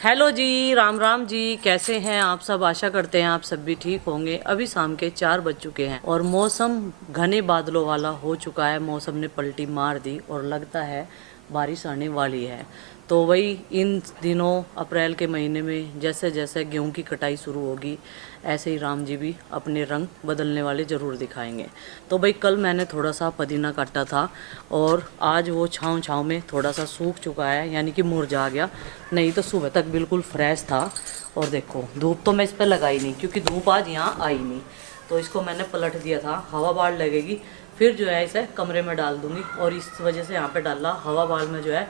Hello जी, राम राम जी। कैसे हैं आप सब? आशा करते हैं आप सब भी ठीक होंगे। अभी शाम के 4 बज चुके हैं और मौसम घने बादलों वाला हो चुका है। मौसम ने पलटी मार दी और लगता है बारिश आने वाली है। तो वही इन दिनों अप्रैल के महीने में जैसे जैसे गेहूं की कटाई शुरू होगी, ऐसे ही राम जी भी अपने रंग बदलने वाले ज़रूर दिखाएंगे। तो भाई कल मैंने थोड़ा सा पुदीना काटा था और आज वो छाँव छाँव में थोड़ा सा सूख चुका है, यानी कि मुरझा गया। नहीं तो सुबह तक बिल्कुल फ्रेश था। और देखो धूप तो मैं इस पर लगाई नहीं क्योंकि धूप आज यहाँ आई नहीं, तो इसको मैंने पलट दिया था। हवा बाढ़ लगेगी फिर जो है इसे कमरे में डाल दूंगी, और इस वजह से यहाँ पे डाला। हवा बाढ़ में जो है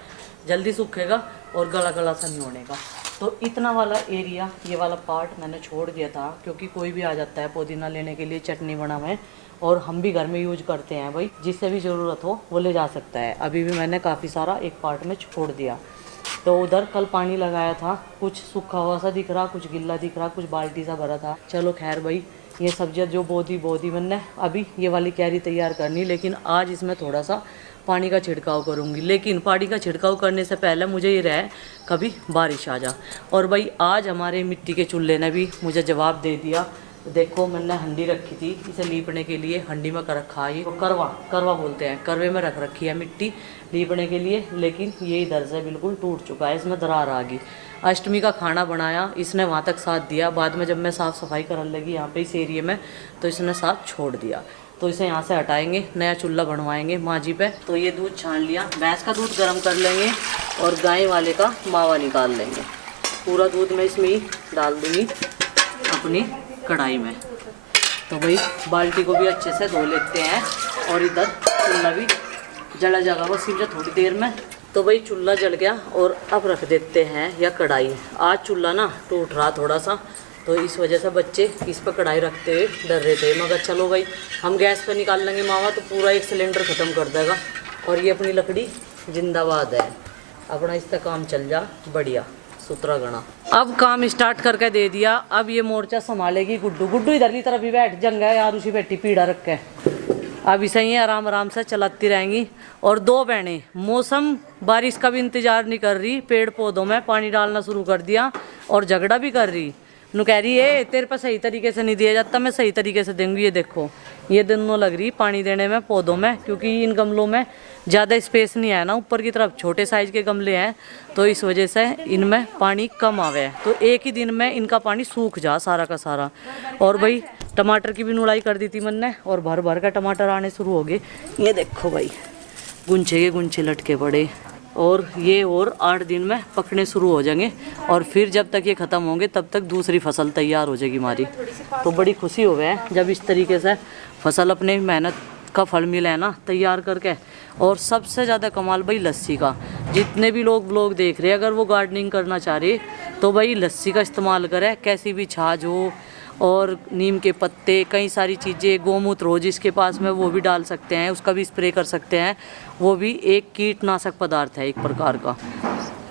जल्दी सूखेगा और गला गला सा नहीं होने का। तो इतना वाला एरिया, ये वाला पार्ट मैंने छोड़ दिया था क्योंकि कोई भी आ जाता है पुदीना लेने के लिए, चटनी बनावे, और हम भी घर में यूज करते हैं भाई। जिससे भी ज़रूरत हो वो ले जा सकता है। अभी भी मैंने काफ़ी सारा एक पार्ट में छोड़ दिया। तो उधर कल पानी लगाया था, कुछ सूखा हुआ सा दिख रहा, कुछ गिल्ला दिख रहा, कुछ बाल्टी सा भरा था। चलो खैर भाई, ये सब्जियां जो बोदी मैंने अभी ये वाली क्यारी तैयार करनी, लेकिन आज इसमें थोड़ा सा पानी का छिड़काव करूँगी। लेकिन पानी का छिड़काव करने से पहले मुझे ये रहे कभी बारिश आ जा। और भाई आज हमारे मिट्टी के चूल्हे ने भी मुझे जवाब दे दिया। देखो मैंने हंडी रखी थी इसे लीपने के लिए, हंडी में कर रखा है ये तो करवा बोलते हैं, करवे में रख रखी है मिट्टी लीपने के लिए। लेकिन ये इधर से बिल्कुल टूट चुका है, इसमें दरार आ गई। अष्टमी का खाना बनाया इसने, वहाँ तक साथ दिया। बाद में जब मैं साफ़ सफाई करने लगी यहाँ पे इस एरिए में, तो इसने साथ छोड़ दिया। तो इसे यहाँ से हटाएंगे, नया चूल्हा बनवाएंगे माँ जी पे। तो ये दूध छान लिया, भैंस का दूध गर्म कर लेंगे और गाय वाले का मावा निकाल लेंगे। पूरा दूध मैं इसमें ही डाल दूँगी अपनी कढ़ाई में। तो भाई बाल्टी को भी अच्छे से धो लेते हैं और इधर चूल्हा भी जला जाएगा बस सिर्फ थोड़ी देर में। तो भाई चूल्हा जल गया और अब रख देते हैं या कढ़ाई। आज चूल्हा ना टूट रहा थोड़ा सा, तो इस वजह से बच्चे इस पर कढ़ाई रखते हुए डर रहे थे। मगर चलो भाई हम गैस पर निकाल लेंगे मावा, तो पूरा एक सिलेंडर ख़त्म कर देगा। और ये अपनी लकड़ी जिंदाबाद है, अपना इस तक काम चल जा बढ़िया सुतरा गणा। अब काम स्टार्ट करके दे दिया। अब ये मोर्चा संभालेगी गुड्डू। गुड्डू इधरली तरफ भी बैठ, जंग है यार उसी बैठी पीड़ा रख के। अब इसे ही आराम आराम से चलाती रहेंगी। और दो बहनें मौसम बारिश का भी इंतजार नहीं कर रही, पेड़ पौधों में पानी डालना शुरू कर दिया और झगड़ा भी कर रही। नु कह रही है तेरे पर सही तरीके से नहीं दिया जाता, मैं सही तरीके से दूंगी। ये देखो ये दोनों लग रही पानी देने में पौधों में, क्योंकि इन गमलों में ज़्यादा स्पेस नहीं है ना, ऊपर की तरफ छोटे साइज के गमले हैं, तो इस वजह से इनमें पानी कम आवे है। तो एक ही दिन में इनका पानी सूख जा सारा का सारा। और भाई टमाटर की भी नुड़ाई कर दी थी मैंने, और भर भर का टमाटर आने शुरू हो गए। ये देखो भाई गुंछे के गुंछे लटके पड़े, और ये और 8 दिन में पकने शुरू हो जाएंगे। और फिर जब तक ये ख़त्म होंगे तब तक दूसरी फसल तैयार हो जाएगी हमारी। तो बड़ी खुशी हो गए जब इस तरीके से फसल अपने मेहनत का फल मिला है ना तैयार करके। और सबसे ज़्यादा कमाल भाई लस्सी का। जितने भी लोग देख रहे हैं, अगर वो गार्डनिंग करना चाह रहे तो भाई लस्सी का इस्तेमाल करें। कैसी भी छाछ हो, और नीम के पत्ते, कई सारी चीज़ें, गोमूत्र हो जिसके पास में वो भी डाल सकते हैं, उसका भी स्प्रे कर सकते हैं। वो भी एक कीटनाशक पदार्थ है एक प्रकार का,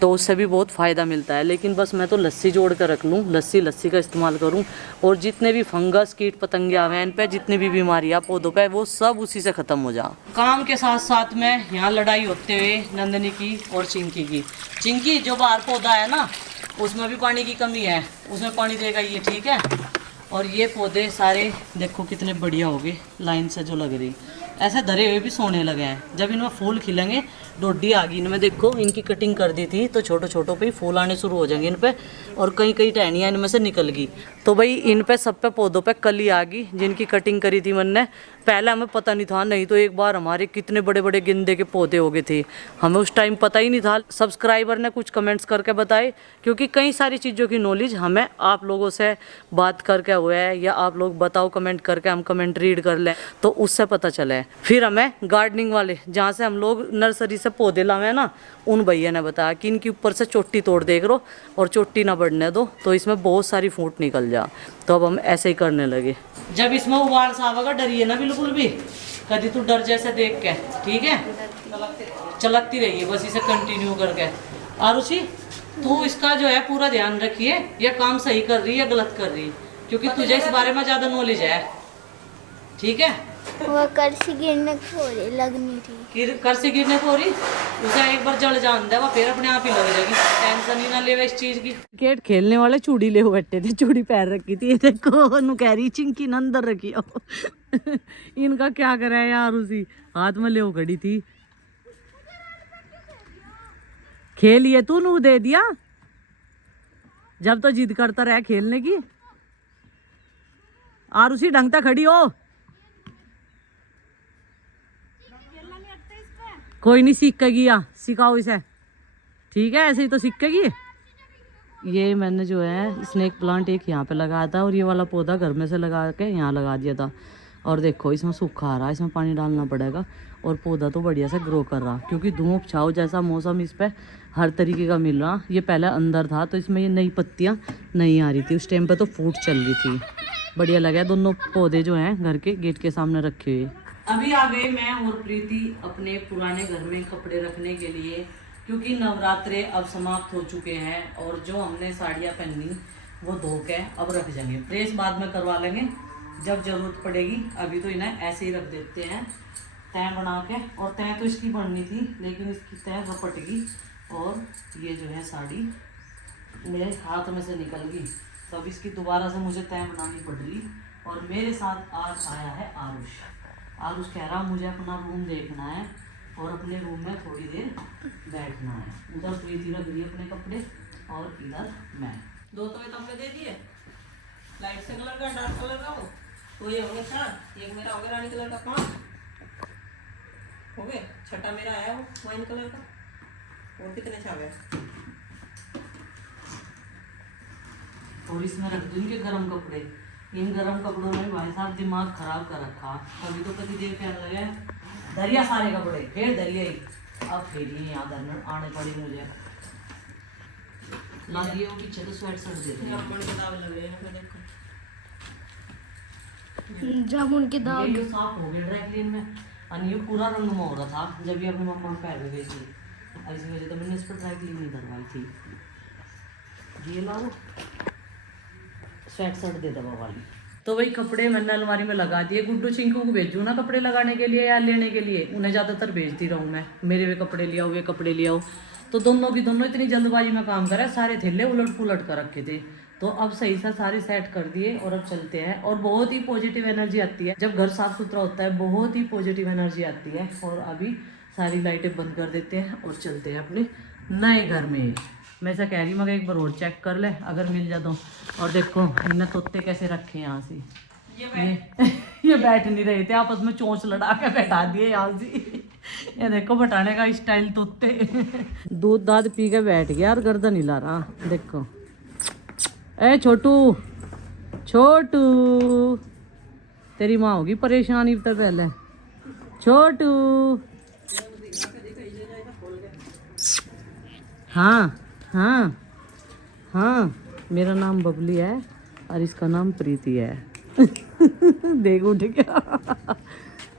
तो उससे भी बहुत फ़ायदा मिलता है। लेकिन बस मैं तो लस्सी जोड़ कर रख लूँ, लस्सी का इस्तेमाल करूँ। और जितने भी फंगस कीट पतंगे आवे हैं इन पर, जितनी भी बीमारियाँ पौधों पे, वो सब उसी से ख़त्म हो जा। काम के साथ साथ में यहाँ लड़ाई होते हुए नंदनी की और चिंकी की। चिंकी जो बाहर पौधा है ना उसमें भी पानी की कमी है, उसमें पानी देगा ये, ठीक है। और ये पौधे सारे देखो कितने बढ़िया हो गए, लाइन से जो लग रही, ऐसे धरे हुए भी सोने लगे हैं। जब इनमें फूल खिलेंगे, डोडी आ गई इनमें, देखो इनकी कटिंग कर दी थी तो छोटे छोटों पे ही फूल आने शुरू हो जाएंगे इन पे। और कई टहनियाँ इनमें से निकल गई। तो भाई इन पे सब पे पौधों पे कली आ गई जिनकी कटिंग करी थी मैंने। पहले हमें पता नहीं था, नहीं तो एक बार हमारे कितने बड़े बड़े गेंदे के पौधे हो गए थे, हमें उस टाइम पता ही नहीं था। सब्सक्राइबर ने कुछ कमेंट्स करके बताए, क्योंकि कई सारी चीज़ों की नॉलेज हमें आप लोगों से बात करके हुआ है, या आप लोग बताओ कमेंट करके, हम कमेंट रीड कर लें तो उससे पता चले। फिर हमें गार्डनिंग वाले जहाँ से हम लोग नर्सरी से पौधे लावे हैं ना, उन भैया ने बताया कि इनके ऊपर से चोटी तोड़ देख लो और चोटी ना बढ़ने दो, तो इसमें बहुत सारी फूट निकल जा। तो अब हम ऐसे ही करने लगे। जब इसमें उबाल सा आवेगा डरिए ना बिल्कुल भी, कभी तू डर जैसे देख के, ठीक है। चलती रहिए बस इसे कंटिन्यू करके। आरुषि तू इसका जो है पूरा ध्यान रखिए, ये काम सही कर रही है या गलत कर रही है, क्योंकि तुझे इस बारे में ज़्यादा नॉलेज है, ठीक है। वो कर से गिरने थोड़ी लगनी थी। कर से गिरने को रही उसे एक बार जल जान दे वो फिर अपने आप ही लग जाएगी। टेंशन ही ना ले इस चीज की। क्रिकेट खेलने वाले चूड़ी ले बैठे थे, चूड़ी पैर रखी थी। ये देखो नु कह रही चिंकी न अंदर रखी हो। इनका क्या करे यार, उसी हाथ में ले खड़ी थी। खेलिए तू नू दे दिया जब तो जिद करता रहा खेलने की। और उसी ढंग तक खड़ी हो। कोई नहीं सीखेगी, या सिखाओ इसे, ठीक है ऐसे ही तो सीखेगी। ये मैंने जो है स्नेक प्लांट एक यहाँ पे लगाया था और ये वाला पौधा घर में से लगा के यहाँ लगा दिया था। और देखो इसमें सूखा आ रहा है, इसमें पानी डालना पड़ेगा और पौधा तो बढ़िया से ग्रो कर रहा, क्योंकि धूप छाव जैसा मौसम इस पे हर तरीके का मिल रहा। ये पहले अंदर था तो इसमें ये नई पत्तियाँ नहीं आ रही थी, उस टाइम पे तो फूट चल रही थी। बढ़िया लगा दोनों पौधे जो हैं घर के गेट के सामने रखे हुए। अभी आ गए मैं और प्रीति अपने पुराने घर में कपड़े रखने के लिए, क्योंकि नवरात्रे अब समाप्त हो चुके हैं और जो हमने साड़ियाँ पहनी वो धो के अब रख जाएंगे। प्रेस बाद में करवा लेंगे जब जरूरत पड़ेगी। अभी तो इन्हें ऐसे ही रख देते हैं तय बना के। और तय तो इसकी बननी थी लेकिन इसकी तय रपट गई और ये जो है साड़ी मेरे हाथ में से निकल गई, तब इसकी दोबारा से मुझे तय बनानी पड़ रही। और मेरे साथ आज आया है आरुष। आरुष कह रहा मुझे अपना रूम देखना है और अपने रूम में थोड़ी देर बैठना है। उधर प्रीति रख रही है अपने कपड़े और इधर मैं। दो तो तबले दे दिए, लाइट से कलर का, डार्क कलर का हो तो ये हो गया 4, एक मेरा हो गया रानी कलर का 5 हो गए, छठा मेरा आया वो वाइन कलर का। और कितने छा गए? और इसमें रख दूँ इनके गर्म कपड़े। इन गर्म कपड़ों में भाई साहब दिमाग खराब कर रखा। कभी तो कभी देख के लगे दरिया सारे कपड़े फिर दरिया ही, अब फिर ही याद आने पड़ी मुझे। लगी वो पीछे तो स्वेट शर्ट देते हैं। अपन के दाग लग रहे हैं देखो। जामुन के दाग ये साफ हो गए ड्राई क्लीन में। और ये पूरा रंग में हो रहा था जब ये अपनी मम्मा पहन गई थी, इसी वजह तो मैंने इस पर ड्राई क्लीन नहीं करवाई थी। ये लाओ स्वेट शर्ट दे दबा वाली। तो वही कपड़े मैंने अलमारी में लगा दिए। गुड्डू चिंकू को भेजूँ ना कपड़े लगाने के लिए या लेने के लिए, उन्हें ज़्यादातर भेजती रहूँ मैं। मेरे वे कपड़े ले आओ, वे कपड़े ले आओ। तो दोनों की दोनों इतनी जल्दबाजी में काम करे, सारे थैले उलट पुलट कर रखे थे। तो अब सही से सारे सेट कर दिए और अब चलते हैं। और बहुत ही पॉजिटिव एनर्जी आती है जब घर साफ सुथरा होता है, बहुत ही पॉजिटिव एनर्जी आती है। और अभी सारी लाइटें बंद कर देते हैं और चलते हैं अपने नए घर में। मैं ऐसा कह रही हूँ मगर एक बार और चेक कर ले अगर मिल जाए तो। और देखो इन्हें तोते कैसे रखे हैं यहाँ से, ये बैठ नहीं रहे थे, आपस में चोंच लड़ा के बैठा दिए यहाँ से। ये देखो बैठाने का स्टाइल तोते। दूध दाद पी के बैठ गया और गर्दन हिला रहा। देखो ए छोटू छोटू, तेरी माँ होगी परेशानी तो पहले। छोटू हाँ हाँ हाँ, मेरा नाम बबली है और इसका नाम प्रीति है। देख उठ गया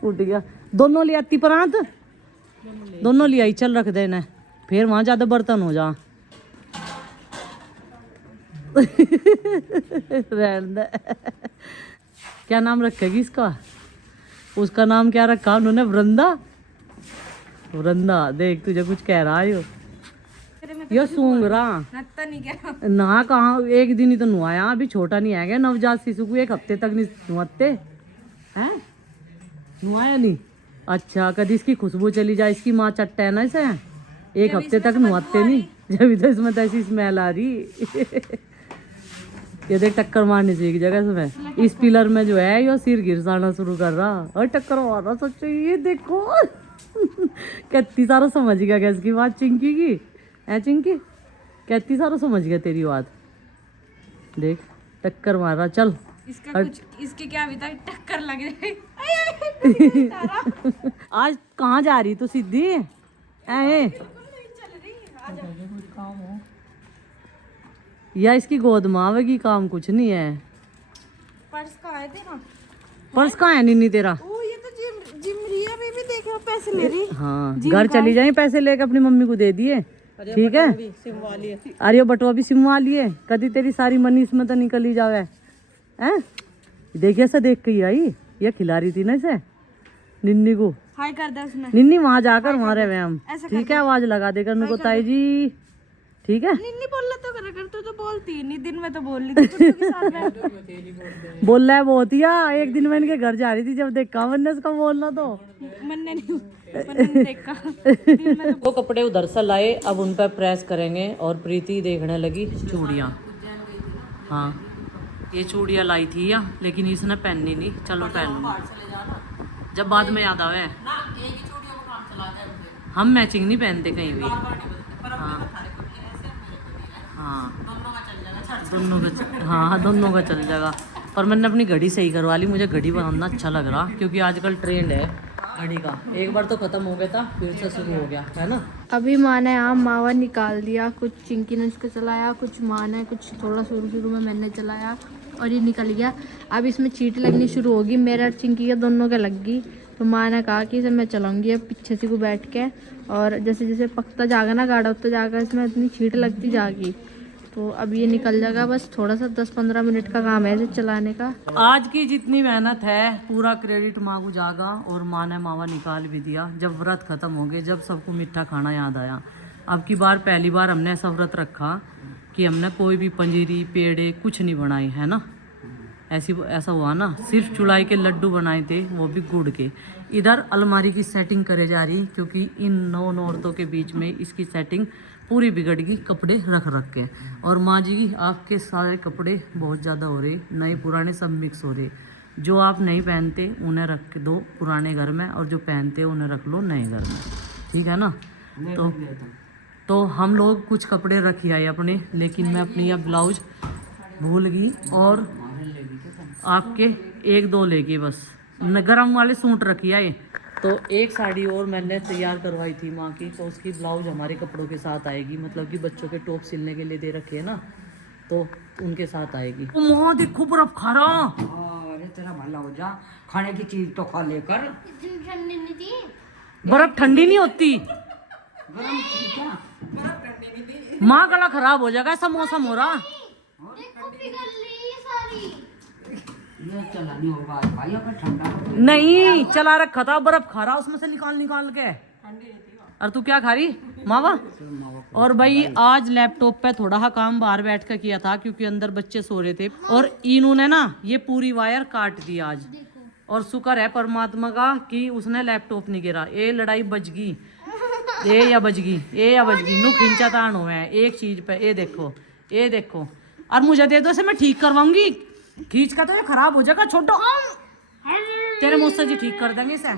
उठ गया। दोनों ले आती परांत, दोनों ले आई। चल रख देना फिर वहां ज्यादा बर्तन हो जा। रहने दे। क्या नाम रखेगी इसका? उसका नाम क्या रखा उन्होंने? वृंदा। वृंदा देख तुझे कुछ कह रहा है यो सूंघ रहा ना। कहाँ एक दिन ही तो नुआया, अभी छोटा नहीं है क्या नवजात शिशु को? एक हफ्ते तक नहीं नुआते हैं? नुआया नहीं? अच्छा कभी इसकी खुशबू चली जाए, इसकी माँ चट्टा है ना इसे, एक हफ्ते तक नुआते नहीं। जब तो इसमें तो ऐसी स्मेल आ रही। ये देख टक्कर मारनी चाहिए एक जगह इसमें। इस पिलर में जो है यो सिर गिरसाना शुरू कर रहा और टक्कर मार रहा। सोचो ये देखो कितनी सारा समझ गया क्या इसकी बात चिंकी की है? चिंकी कितनी सारा समझ गया तेरी बात। देख टक्कर मार रहा। चल इसका कुछ, इसकी क्या अभी तक टक्कर लग रही। आज कहाँ जा रही तू सीधी? या इसकी गोद में आवेगी, काम कुछ नहीं है। पर्स कहाँ है तेरा? पर्स कहाँ है? नहीं तेरा। ओ ये तो जिम रिया में भी देख रहा पैसे ले रही। हाँ घर चली जाए, पैसे लेके अपनी मम्मी को दे दिए, ठीक है। अरे बटुआ भी सिमवा लिए, कभी तेरी सारी मनी इसमें तो निकल ही जावे हैं। देखिए ऐसा देख के ही आई, ये खिला रही थी ना इसे, निन्नी को। हाय कर दे उसने। निन्नी वहां जाकर मारे हुए हम, ठीक है, आवाज लगा देकर उनको ताई जी, ठीक है। निन्नी बोल तो करा कर, तू तो बोलती नहीं, दिन में तो बोल रही थी कुत्तों के साथ में। बोल रहा है बहुत ही। एक दिन मैं इनके घर जा रही थी, जब देखा मैंने उसका बोलना तो मैंने नहीं देखा। दिन में वो कपड़े उधर से लाए, अब उन पर प्रेस करेंगे। और प्रीति देखने लगी चूड़ियाँ। हाँ ये चूड़ियाँ लाई थी या, लेकिन इसने पहननी नहीं। चलो पहन लो, जब बाद में याद आवे। हम मैचिंग नहीं पहनते कहीं भी। हाँ दोनों का चल जाएगा। पर मैंने अपनी घड़ी सही करवा ली, मुझे घड़ी बनाना अच्छा लग रहा, क्योंकि आजकल ट्रेंड है घड़ी का। एक बार तो खत्म हो गया था, फिर से शुरू हो गया है ना। अभी माँ ने आम मावा निकाल दिया, कुछ चिंकी ने उसको चलाया, कुछ माँ ने, कुछ थोड़ा शुरू में मैंने चलाया और ये निकल गया। अब इसमें चीट लगनी शुरू होगी, मेरा और चिंकी के दोनों के लग गई। तो माँ ने कहा कि इसे मैं चलाऊंगी अब पीछे से को बैठ के, और जैसे जैसे पकता जाएगा ना गाढ़ा होता जाएगा, इसमें इतनी चीट लगती जाएगी। तो अब ये निकल जाएगा, बस थोड़ा सा 10-15 मिनट का काम है इसे चलाने का। आज की जितनी मेहनत है पूरा क्रेडिट माँ को जागा, और माँ ने मावा निकाल भी दिया। जब व्रत खत्म हो गए, जब सबको मीठा खाना याद आया। अब की बार पहली बार हमने ऐसा व्रत रखा कि हमने कोई भी पंजीरी पेड़े कुछ नहीं बनाई, है ना। ऐसा हुआ ना, सिर्फ चुलाई के लड्डू बनाए थे, वो भी गुड़ के। इधर अलमारी की सेटिंग करे जा रही, क्योंकि इन 9 औरतों के बीच में इसकी सेटिंग पूरी बिगड़ गई, कपड़े रख के। और माँ जी आपके सारे कपड़े बहुत ज़्यादा हो रहे, नए पुराने सब मिक्स हो रहे। जो आप नहीं पहनते उन्हें रख दो पुराने घर में, और जो पहनते उन्हें रख लो नए घर में, ठीक है ना। तो हम लोग कुछ कपड़े रख आए अपने, लेकिन मैं अपनी यह ब्लाउज भूल गई, और आपके 1-2 लेगी बस। गरम वाले सूट रखी है। तो एक साड़ी और मैंने तैयार करवाई थी माँ की, तो उसकी ब्लाउज हमारे कपड़ों के साथ आएगी। मतलब कि बच्चों के टॉप सिलने के लिए दे रखे है ना, तो उनके साथ आएगी। वहाँ देखो बर्फ खा रहा। अरे तेरा भला हो जा, खाने की चीज तो खा लेकर। ठंडी नहीं थी, बर्फ ठंडी नहीं होती गरम थी क्या? माँ, गला खराब हो जाएगा, ऐसा मौसम हो रहा। ये चला नहीं होगा भाई, अगर ठंडा नहीं चला रखा था, बर्फ खा रहा उसमें से निकाल के। और तू क्या खा रही मावा? और भाई आज लैपटॉप पे थोड़ा सा काम बाहर बैठ कर किया था, क्योंकि अंदर बच्चे सो रहे थे, और इन्होंने ना ये पूरी वायर काट दी आज। और शुक्र है परमात्मा का कि उसने लैपटॉप नहीं गिरा। ये लड़ाई बच गई, ये या बच गई नू खिंचा तान हुआ है एक चीज पे। ये देखो और मुझे दे दो, इसे मैं ठीक करवाऊंगी। खींच का तो ये खराब हो जाएगा, छोटो तेरे मुझसे जी ठीक कर देंगे इसे।